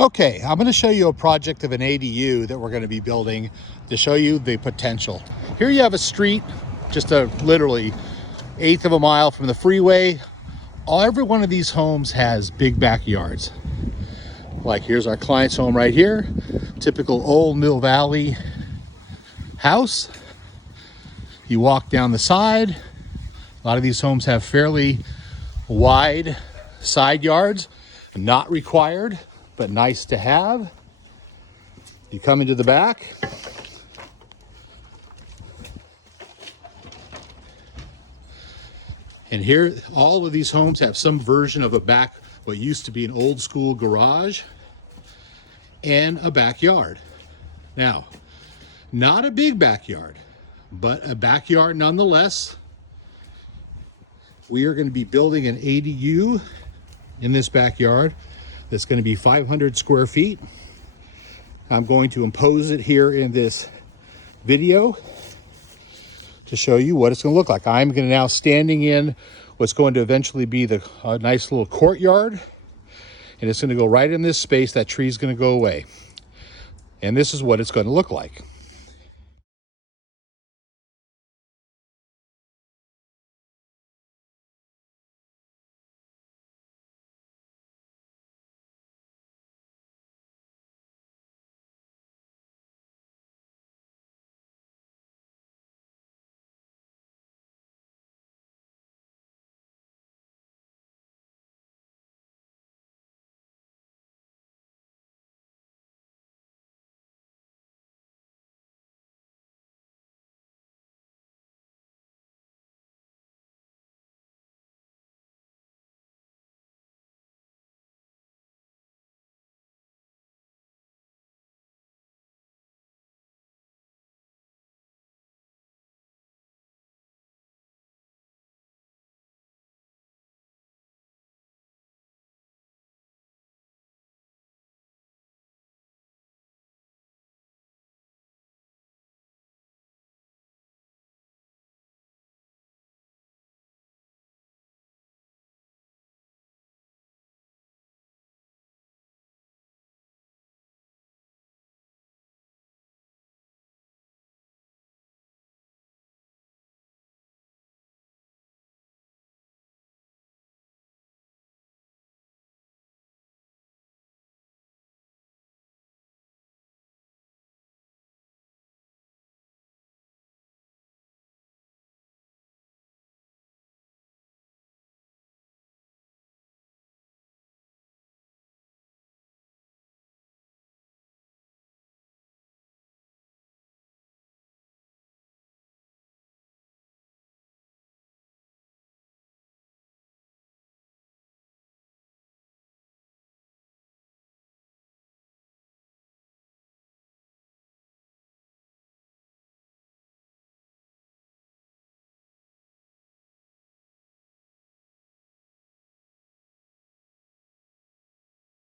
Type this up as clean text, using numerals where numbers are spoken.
Okay, I'm going to show you a project of an ADU that we're going to be building to show you the potential. Here you have a street, just a literally eighth of a mile from the freeway. Every one of these homes has big backyards. Like here's our client's home right here, typical old Mill Valley house. You walk down the side. A lot of these homes have fairly wide side yards, not required, but nice to have. You come into the back. And here, all of these homes have some version of a back, what used to be an old school garage and a backyard. Now, not a big backyard, but a backyard nonetheless. We are going to be building an ADU in this backyard that's going to be 500 square feet. I'm going to impose it here in this video to show you what it's going to look like. I'm going to now standing in what's going to eventually be the nice little courtyard, and it's going to go right in this space. That tree is going to go away, and this is what it's going to look like.